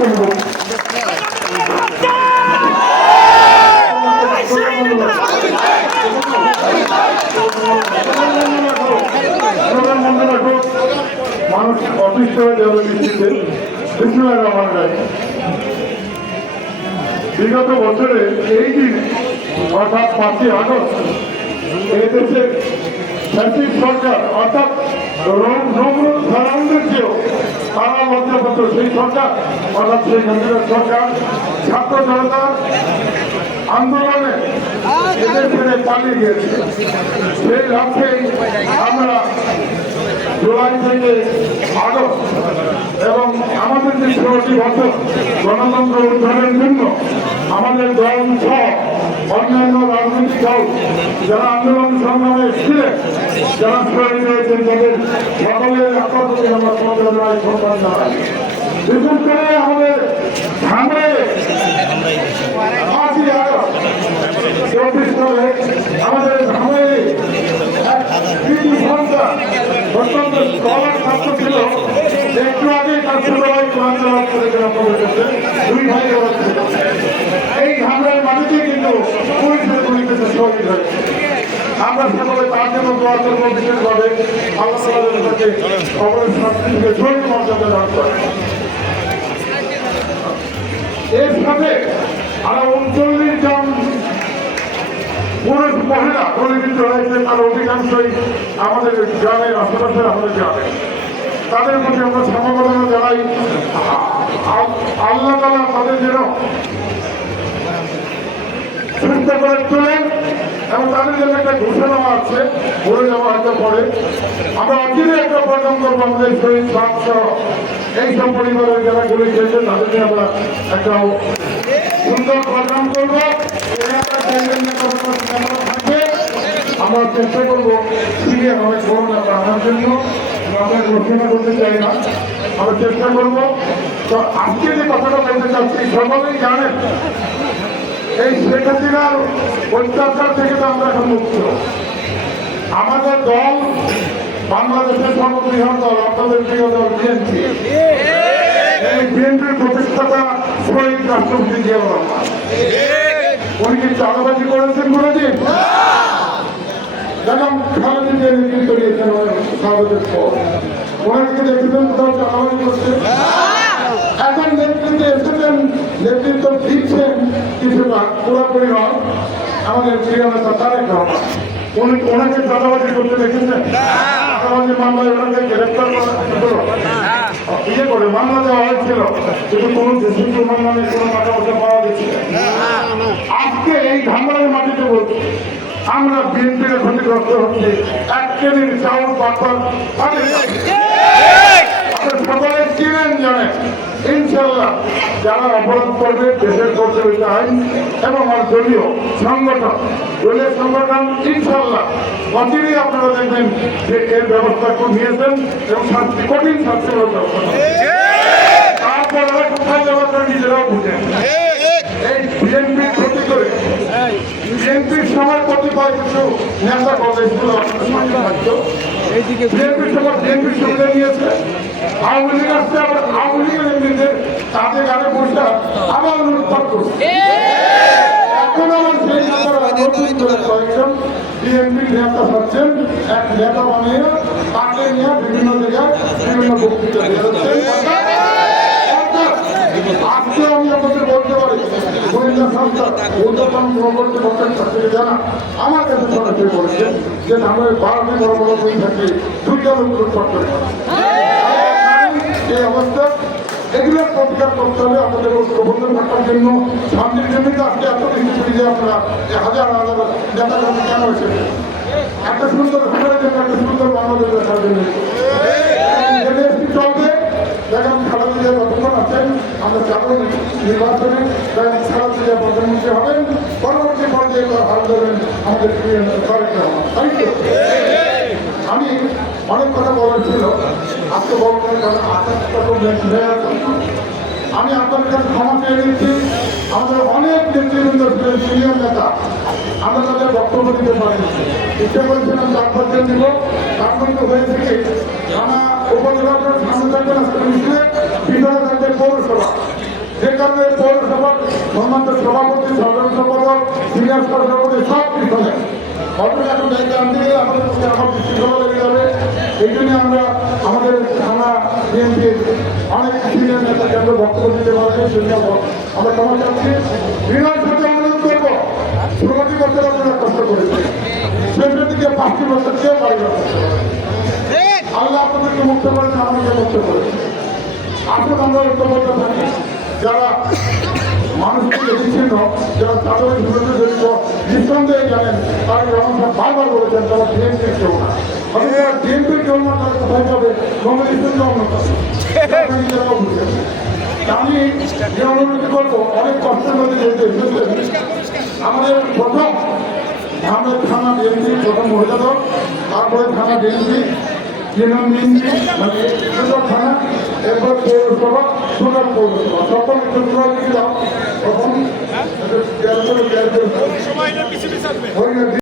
করব। মানুষ অতিষ্ঠ হয়ে যাবে বৃষ্টিতে। বিগত বছরে এই দিন অর্থাৎ 5ই আগস্ট এই দেশে ফ্যাসিস্ট সরকার অর্থাৎ নমরুদ ফেরাউনের চেয়েও তারা লজ্জাপত্র সেই সরকার অর্থাৎ সেই হাসিনার সরকার ছাত্র জনতার আন্দোলনে এদের ছেড়ে পালিয়ে গিয়েছে। সেই লক্ষ্যেই আমরা জুলাই থেকে আগস্ট এবং আমাদের যে 16টি বছর গণতন্ত্র উদ্ধারের জন্য আমাদের দল সহ অন্যান্য রাজনৈতিক দল যারা আন্দোলন সংগ্রামে ছিলেন, যারা শহীদ হয়েছেন, তাদের সকলের আপাতত আমরা সম্মান জানাই। বিশেষ করে আমাদের ধামরাই 5ই আগস্ট 24 সালে আমাদের ধামরাই কৃতি সন্তান অত্যন্ত স্কলার ছাত্র ছিল। একটু আগে তার ছোট ভাই কোরআন তেলাওয়াত করেছেন আপনাদের কাছে, 2 ভাই ছিল। এই ধামরাই মাটিতে কিন্তু পুলিশের গুলিতে শহীদ হয়েছে। আমরা সকলে তার জন্য দোয়া করবো, বিশেষভাবে আল্লাহ তাআলার কাছে কবরের শাস্তি থেকে শহীদ মর্যাদা দান করেন। এর সাথে আরো 39 জন পুরুষ মহিলা গুলিবিদ্ধ হয়েছে, তার অধিকাংশই আমাদের গ্রামের আশেপাশে, আমাদের গ্রামে। তাদের প্রতি আমরা সমবেদনা জানাই। আল্লাহ তাআলা তাদের যেন সুস্থ করে তোলেন এবং তাদের জন্য একটা ঘোষণা আছে, বলে যাওয়া হয়তো পরে আমরা অচিরে একটা প্রোগ্রাম করবো আমাদের শহীদ সহ এইসব পরিবারের যারা গুলি খেয়েছে তাদের নিয়ে আমরা একটা সুন্দর প্রোগ্রাম করবো। আমরা চেষ্টা করবো সিরিয়াল হবে করোনাটা আনার জন্য। আমরা ঘোষণা করতে চাই না, আমরা চেষ্টা করবো। তো আজকে যে কথাটা বলতে চাচ্ছি সকলেই জানেন, এই শেখ হাসিনার অত্যাচার থেকে তো আমরা এখন মুক্ত। আমাদের দল বাংলাদেশের সর্ববৃহৎ দল, আপনাদের প্রিয় দল বিএনপি। এই বিএনপির প্রতিষ্ঠাতা শহীদ রাষ্ট্রপতি জিয়াউর রহমান, উনি কি চাঁদাবাজি করেছেন কোনোদিন? যেমন খালেদা জিয়া নেতৃত্ব দিয়েছেন স্বাগতের পর, ওনাকে দেখেছেন কোথাও চাঁদাবাজি করছে? এখন নেতৃত্বে এসেছেন, নেতৃত্ব দিচ্ছেন কিছুটা, পুরোপুরি নয়, আমাদের প্রিয় নেতা তারেক রহমান। ওনাকে চাঁদাবাজি করতে দেখেছেন? চাঁদাবাজি মামলায় ওনাকে গ্রেফতার করে মামলা দেওয়া হয়েছিল, কিন্তু কোনো দেশের নামে কোনো টাকা পয়সা পাওয়া গেছে। আজকে এই ধামরাই মাটিতে বলছি আমরা বিএনপির ক্ষতিগ্রস্ত হচ্ছে। 1 কেজির চাউল পাথর সকলে চিনেন, জানেন। ইনশাল্লাহ যারা অপরাধ করবে দেশের কর্তব্য আইন এবং আমার দলীয় সংগঠন, দলীয় সংগঠন ইনশাল্লাহ অচিরেই আপনারা দেখবেন যে এর ব্যবস্থা নিয়েছেন এবং শাস্তি, কঠিন শাস্তি ব্যবস্থা। তারপর কোথায় ব্যবস্থা নিজেরাও বুঝেন। এই বিএনপির ক্ষতি করে বিএনপির সময় কতিপয় কিছু নেতা কলেজগুলো বিএনপির সময় বিএনপির সুবিধা নিয়েছে, আওয়ামী লীগ আসছে, আবার আওয়ামী লীগের এমনিতে তাদের গানে বসে আবার উৎপাদ করছে। এখন আমার সেই কয়েকজন বিএনপির নেতা থাকছেন, এক নেতা বানিয়ে তাকে নিয়ে বিভিন্ন জায়গায় বিভিন্ন বক্তৃতা দিয়েছেন। আজকে আমি আপনাদের বলতে পারি গোয়েন্দা সংস্থা ঊর্ধ্বতন প্রবর্তী পক্ষের থেকে জানা আমার কাছে সরাসরি বলেছে যে আমাদের 12টি বড় বড় বই থাকে, 2টা লোক লুটপাট করে। এই অবস্থা এগুলোর প্রতিকার করতে হবে। আপনাদের প্রবন্ধন থাকার জন্য, শান্তির জন্য আজকে এত কিছু করি যে আপনারা হাজার হাজার নেতা কর্মী কেন এসেছে একটা সুন্দর ঘরের জন্য, একটা সুন্দর বাংলাদেশ দেখার জন্য। চলবে দেখেন খালেদা জিয়া যতক্ষণ আছেন, আমরা যাবো নির্বাচনে, দেখেন খালেদা জিয়া প্রধানমন্ত্রী হবেন, পরবর্তী পর্যায়ে হাল ধরেন আমাদের তারেক রহমান। তাই তো আমি অনেক কথা বলার ছিল, আজকে বলতে আমি আপনাদের কাছে ক্ষমা চেয়ে নিচ্ছি। আমাদের অনেক নেতৃবৃন্দ সিনিয়র নেতা, আমরা তাদের বক্তব্য দিতে পারিনি। ইচ্ছে করেছিলাম 4-5 দিব, তার মধ্যে হয়ে থেকে থানা উপজেলার সামনে থাকবে না, ভিতরে থাকবে পৌরসভা। যে কারণে পৌরসভার সম্মানিত সভাপতি, সাধারণ সম্পাদক, সিনিয়র সভাপতি সব কিছু হবে। অথচ এখন দায়িত্ব আনতে গেলে আমাদের পক্ষে আমার বিশৃঙ্খলা লেগে যাবে। এই জন্য আমরা আমাদের থানা বিএনপির অনেক সিনিয়র নেতাকে আমরা বক্তব্য দিতে পারবো, সেজন্য আমরা ক্ষমা চাচ্ছি। বিনয়ের সাথে অনুরোধ করবো, 16টি বছর আপনারা কষ্ট করেছেন, শেষের দিকে 5টি বছর কেউ বাড়ি আল্লাহ আপনাদেরকে মুক্ত করেছেন, আমাকে মুক্ত করেছেন। আসুন আমরা ঐক্যবদ্ধ থাকি। যারা মানুষকে বিচ্ছিন্ন, যারা তাদের বিরুদ্ধে জড়িত, নিঃসন্দেহে জানেন তারা রহমান বারবার বলেছেন তারা বিএনপির কেউ না। অথচ যারা বিএনপির কেউ না তারা কোথায় যাবে? কংগ্রেসের অন্যতম। আমি যে অনুরোধ করবো, অনেক কষ্টের মধ্যে যেতে আমাদের প্রথম আমাদের থানা বিএনপি, প্রথম মহিলা দল, তারপরে থানা বিএনপি, মানে থানা, এরপর পৌরসভা, সোনার পৌরসভা, সকল তখন